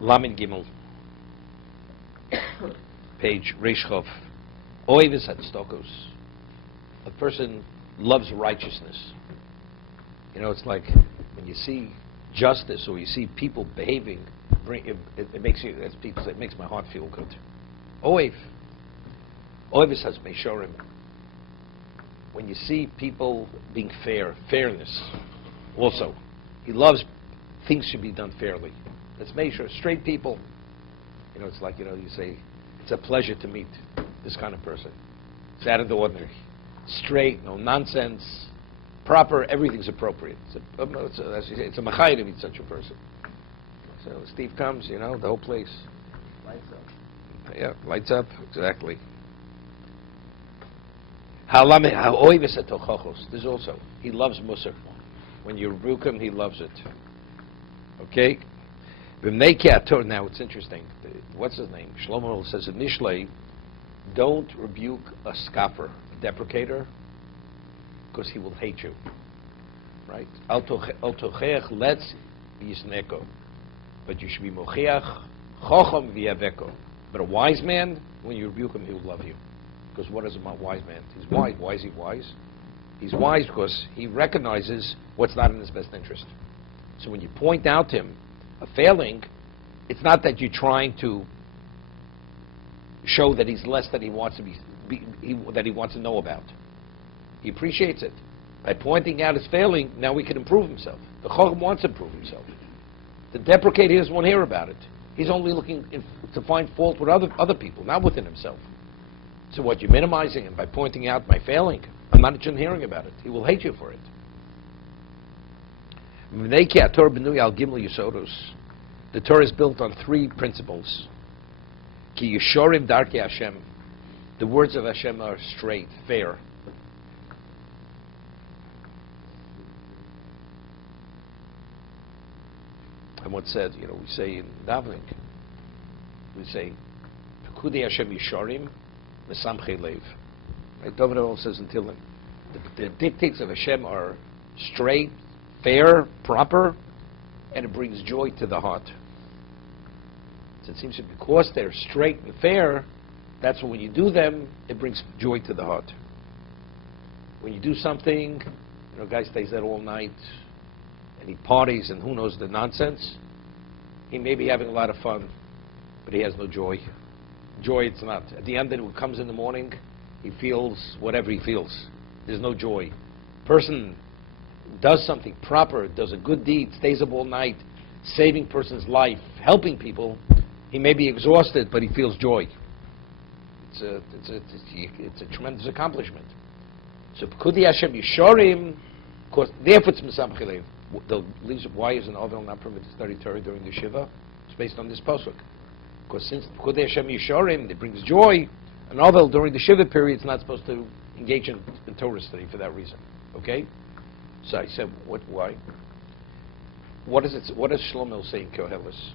Lamin Gimel, page Reshchov. Oivis Hatstokos. A person loves righteousness. You know, it's like when you see justice or you see people behaving, it makes you, as people say, it makes my heart feel good. Oiv. Oivis has Meishorim. When you see people being fair, fairness, also. He loves things should be done fairly. Let's make sure, straight people, you know, it's like, you know, you say, it's a pleasure to meet this kind of person. It's out of the ordinary. Straight, no nonsense, proper, everything's appropriate. It's a machai to meet such a person. So Steve comes, you know, the whole place. Lights up. Yeah, lights up, exactly. There's also, he loves Musar. When you rebuke him, he loves it. Okay? Now it's interesting. What's his name? Shlomo says in Mishlei, don't rebuke a scoffer, a deprecator, because he will hate you. Right? Al tocheach let's yisneko. But you should be mochiach chocham v'yaveko. But a wise man, when you rebuke him, he will love you. Because what is a wise man? He's wise. Why is he wise? He's wise because he recognizes what's not in his best interest. So when you point out to him a failing, it's not that you're trying to show that he's less than he wants to that he wants to know about. He appreciates it. By pointing out his failing, now he can improve himself. The Chacham wants to improve himself. The deprecator doesn't want to hear about it. He's only looking to find fault with other people, not within himself. So what, you're minimizing him by pointing out my failing? I'm not interested in hearing about it. He will hate you for it. The Torah is built on three principles. Ki yeshorim darkei Hashem. The words of Hashem are straight, fair. And what said, you know, we say in davening, we say, Pekudei Hashem yeshorim mesamchei lev. Right? David also says in Tehillim, the dictates of Hashem are straight, fair, proper, and it brings joy to the heart. So it seems that because they're straight and fair, that's when you do them, it brings joy to the heart. When you do something, you know, a guy stays there all night, and he parties, and who knows the nonsense, he may be having a lot of fun, but he has no joy. Joy, it's not. At the end, when it comes in the morning, he feels whatever he feels. There's no joy. Person does something proper, does a good deed, stays up all night, saving person's life, helping people, he may be exhausted, but he feels joy. It's a tremendous accomplishment. So, Pekudei Hashem Yeshorim, of course, therefore it's Mesamchei Lev. The reason why is an Ovel not permitted to study Torah during the Shiva? It's based on this pasuk. Because since Pekudei Hashem Yeshorim, it brings joy, an Ovel during the Shiva period is not supposed to engage in Torah study for that reason. Okay? So I said, why? What does Shlomo say in Koheles?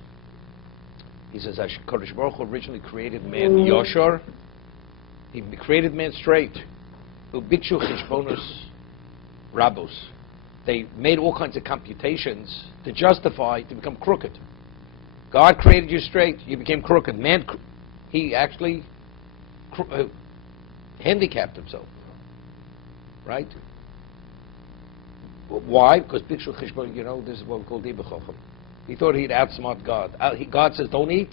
He says, Kodesh Baruch Hu originally created man Yoshar. He created man straight. Ubikshu Cheshbonos Rabos. They made all kinds of computations to justify to become crooked. God created you straight, you became crooked. Man, he actually handicapped himself. Right? Why? Because Bikshu Cheshbon, you know, this is what we call Dibur Chacham. He thought he'd outsmart God. God says, don't eat.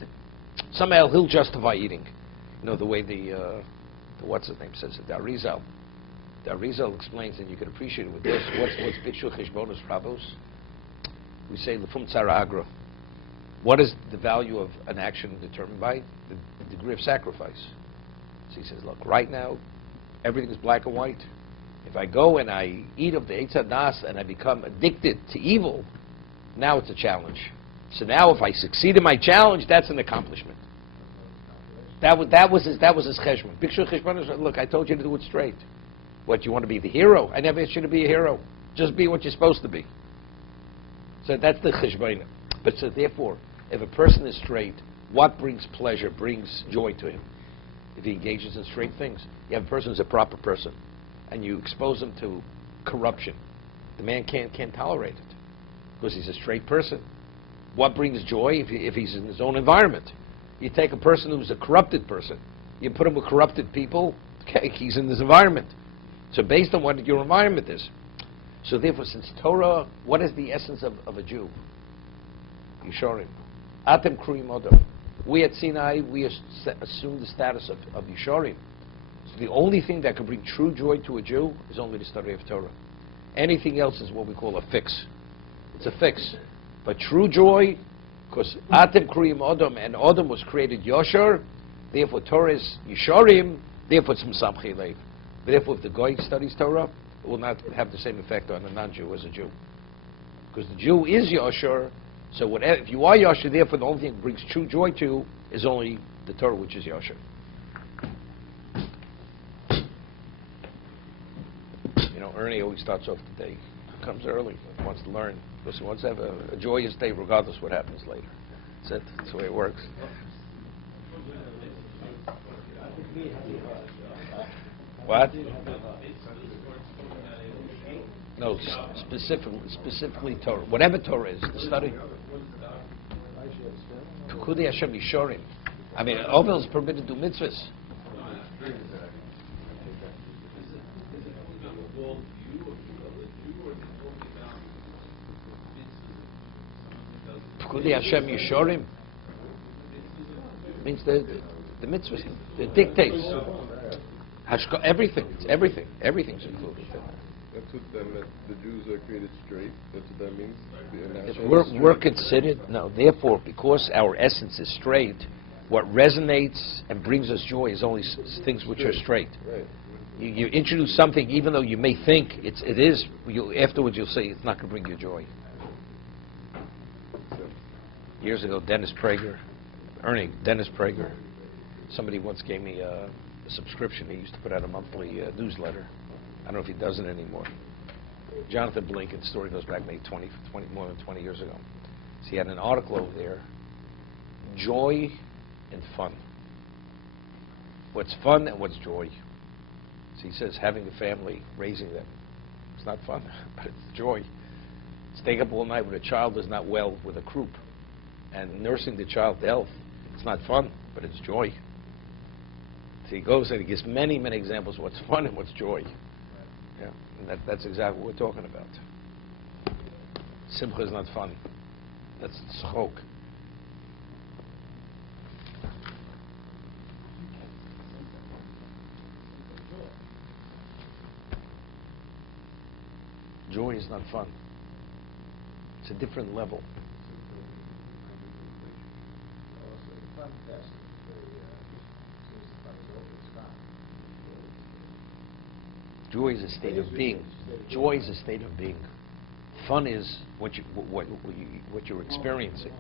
Somehow he'll justify eating. You know, the way the what's his name says it, the Arizal. The Arizal explains, and you can appreciate it with this. What's Bikshu Cheshbonos Rabos? We say Lefum Tzara Agra. What is the value of an action determined by? The degree of sacrifice. So he says, look, right now, everything is black and white. If I go and I eat of the Eitz HaDas and I become addicted to evil, now it's a challenge. So now if I succeed in my challenge, that's an accomplishment. That was his cheshbon. Bikshu cheshbon is, look, I told you to do it straight. What, you want to be the hero? I never asked you to be a hero. Just be what you're supposed to be. So that's the cheshbon. But so therefore, if a person is straight, what brings pleasure, brings joy to him? If he engages in straight things. You have a person who's a proper person, and you expose him to corruption. The man can't tolerate it, because he's a straight person. What brings joy if he's in his own environment? You take a person who's a corrupted person, you put him with corrupted people, okay, he's in this environment. So based on what your environment is. So therefore, since Torah, what is the essence of a Jew? Yishorim. Atem Kruyim Odom. We at Sinai, we assume the status of Yishorim. So the only thing that can bring true joy to a Jew is only the study of Torah. Anything else is what we call a fix. It's a fix. But true joy, because Atem Kruyim Odom, and Odom was created Yosher, therefore Torah is Yishorim, therefore it's M'samchei Lev. Therefore, if the Goy studies Torah, it will not have the same effect on a non-Jew as a Jew. Because the Jew is Yosher, so whatever, if you are Yosher, therefore the only thing that brings true joy to you is only the Torah, which is Yosher. You know, Ernie always starts off the day, comes early, wants to learn, because he wants to have a joyous day regardless what happens later. That's it. That's the way it works. What? No, specifically Torah. Whatever Torah is, the study. Tukudi Hashem Yishorim. I mean, Ovel is permitted to do mitzvahs. Tukudi Hashem Yishorim means the mitzvahs, the dictates. Everything, it's everything. Everything's included. That's what that meant. The Jews are created straight. That's what that means. If we're considered, no, therefore, because our essence is straight, what resonates and brings us joy is only things which are straight. Right. You introduce something, even though you may think it is, afterwards you'll say it's not going to bring you joy. Years ago, Dennis Prager, somebody once gave me a subscription. He used to put out a monthly newsletter. I don't know if he does it anymore. Jonathan Blinken's story goes back maybe more than 20 years ago. So he had an article over there, joy and fun. What's fun and what's joy? So he says having a family, raising them, it's not fun, but it's joy. Staying up all night with a child is not well with a croup. And nursing the child to health, it's not fun, but it's joy. So he goes and he gives many, many examples of what's fun and what's joy. Yeah, and that's exactly what we're talking about. Simcha is not fun. That's tzchok. Joy is not fun. It's a different level. Joy is a state of being. Joy is a state of being. Fun is what you're experiencing.